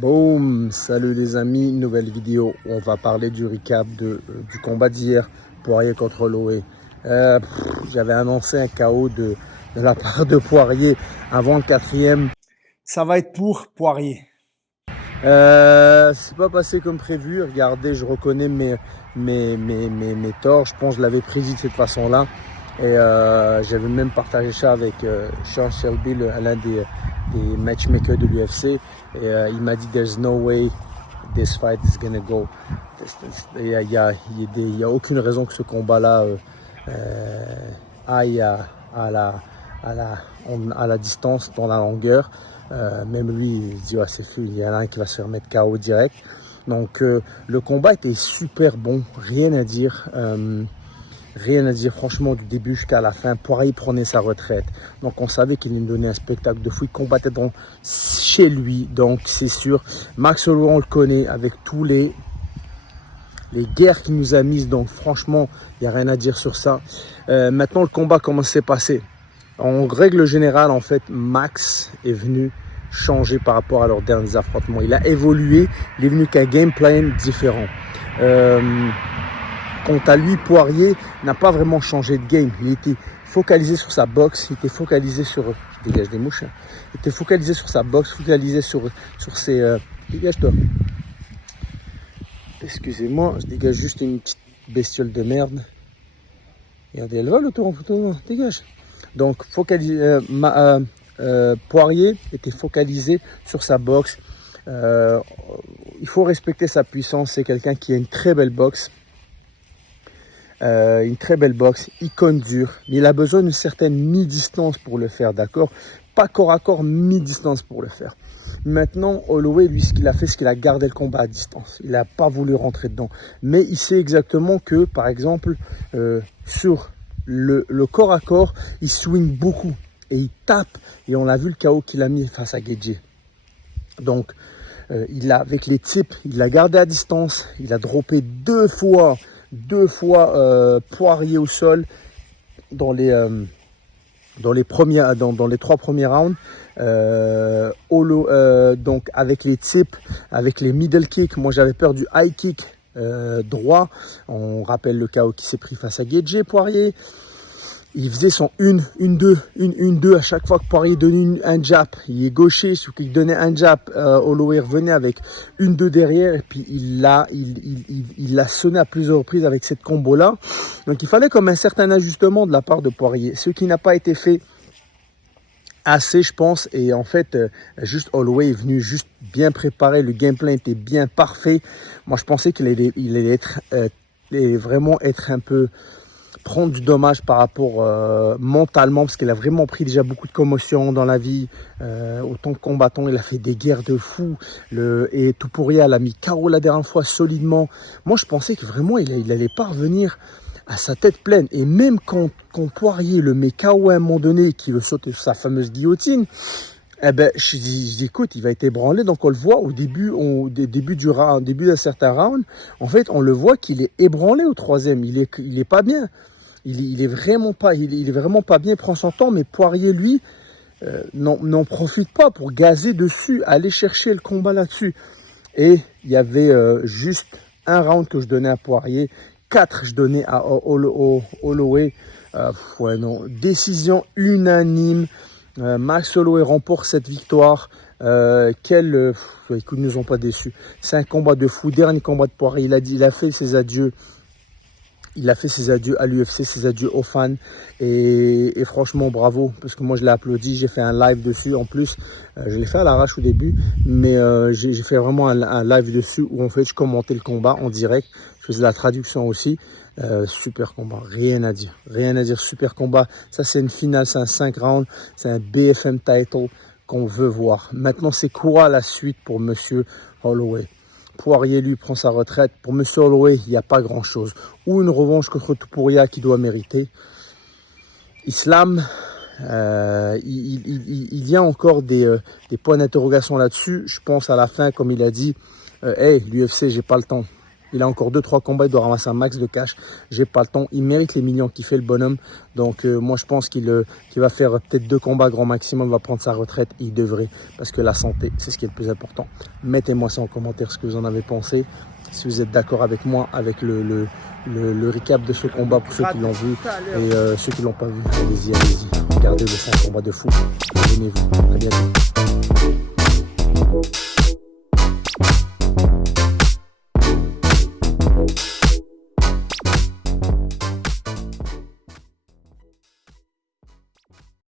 Boum, salut les amis, nouvelle vidéo où on va parler du recap du combat d'hier, Poirier contre Holloway. J'avais annoncé un KO de la part de Poirier avant le quatrième. Ça va être pour Poirier. C'est pas passé comme prévu, regardez, je reconnais mes torts, je pense que je l'avais prédit de cette façon-là. Et j'avais même partagé ça avec Sean Shelby, l'un des matchmakers de l'UFC. Et il m'a dit there's no way this fight is gonna go. Il y a aucune raison que ce combat-là aille à la distance, dans la longueur. Même lui, il dit ouais, c'est fou, il y en a un qui va se faire mettre KO direct. Donc le combat était super bon, rien à dire. Rien à dire, franchement, du début jusqu'à la fin. Poirier prenait sa retraite. Donc, on savait qu'il nous donnait un spectacle de fou. Il combattait chez lui. Donc, c'est sûr. Max Holloway, on le connaît avec tous les guerres qu'il nous a mises. Donc, franchement, il n'y a rien à dire sur ça. Maintenant, le combat, comment s'est passé? En règle générale, en fait, Max est venu changer par rapport à leurs derniers affrontements. Il a évolué. Il est venu qu'un game plan différent. Quant à lui, Poirier n'a pas vraiment changé de game. Il était focalisé sur sa boxe, il était focalisé sur... Je dégage des mouches. Il était focalisé sur sa boxe, focalisé sur ses... Dégage-toi. Excusez-moi, je dégage juste une petite bestiole de merde. Regardez, elle va le tour en photo, dégage. Donc, Poirier était focalisé sur sa boxe. Il faut respecter sa puissance. C'est quelqu'un qui a une très belle boxe. Il conduire, mais il a besoin d'une certaine mi-distance pour le faire, d'accord? Pas corps à corps, mi-distance pour le faire. Maintenant, Holloway, lui, ce qu'il a fait, c'est qu'il a gardé le combat à distance. Il n'a pas voulu rentrer dedans. Mais il sait exactement que, par exemple, sur le corps à corps, il swing beaucoup et il tape. Et on a vu le KO qu'il a mis face à Gaethje. Donc, avec les tips, il l'a gardé à distance. Il a droppé deux fois Poirier au sol dans les trois premiers rounds. Donc avec les tips, avec les middle kicks, moi j'avais peur du high kick droit. On rappelle le KO qui s'est pris face à Gaethje, Poirier. Il faisait son 1-2 à chaque fois que Poirier donnait un jab. Il est gaucher, sauf qu'il donnait un jab. Holloway revenait avec 1-2 derrière et puis il l'a sonné à plusieurs reprises avec cette combo-là. Donc il fallait comme un certain ajustement de la part de Poirier, ce qui n'a pas été fait assez, je pense. Et en fait, juste Holloway est venu juste bien préparé. Le game plan était bien parfait. Moi, je pensais qu'il allait vraiment être un peu... prendre du dommage par rapport mentalement, parce qu'il a vraiment pris déjà beaucoup de commotions dans la vie. Autant que combattant, il a fait des guerres de fou. Et Topuria l'a mis KO la dernière fois solidement. Moi, je pensais que vraiment, il allait pas revenir à sa tête pleine. Et même quand Poirier le met KO à un moment donné, qu'il le saute sur sa fameuse guillotine, eh ben, je dis, écoute, il va être ébranlé. Donc, on le voit au début d'un certain round. En fait, on le voit qu'il est ébranlé au troisième. Il est pas bien. Il est vraiment pas bien, il prend son temps, mais Poirier, lui, n'en profite pas pour gazer dessus, aller chercher le combat là-dessus. Et il y avait juste un round que je donnais à Poirier, 4 je donnais à Holloway. Ouais, non, décision unanime. Max Holloway remporte cette victoire. Écoute, ils nous ont pas déçus. C'est un combat de fou, dernier combat de Poirier. Il a fait ses adieux. Il a fait ses adieux à l'UFC, ses adieux aux fans. Et franchement, bravo. Parce que moi, je l'ai applaudi. J'ai fait un live dessus. En plus, je l'ai fait à l'arrache au début. Mais j'ai fait vraiment un live dessus où en fait, je commentais le combat en direct. Je faisais la traduction aussi. Super combat. Rien à dire. Rien à dire. Super combat. Ça, c'est une finale. C'est un 5 rounds. C'est un BFM title qu'on veut voir. Maintenant, c'est quoi la suite pour Monsieur Holloway? Poirier, lui, prend sa retraite. Pour M. Holloway, il n'y a pas grand-chose. Ou une revanche contre Topuria qui doit mériter. Islam, il y a encore des points d'interrogation là-dessus. Je pense à la fin, comme il a dit, hey, l'UFC, j'ai pas le temps. Il a encore 2-3 combats, il doit ramasser un max de cash. J'ai pas le temps. Il mérite les millions qu'il fait, le bonhomme. Donc moi je pense qu'il va faire peut-être 2 combats grand maximum, va prendre sa retraite. Il devrait, parce que la santé, c'est ce qui est le plus important. Mettez-moi ça en commentaire ce que vous en avez pensé. Si vous êtes d'accord avec moi, avec le recap de ce combat pour ceux qui l'ont vu. Et ceux qui l'ont pas vu, allez-y, allez-y. Regardez le, c'est un combat de fou. Abonnez-vous. À bientôt.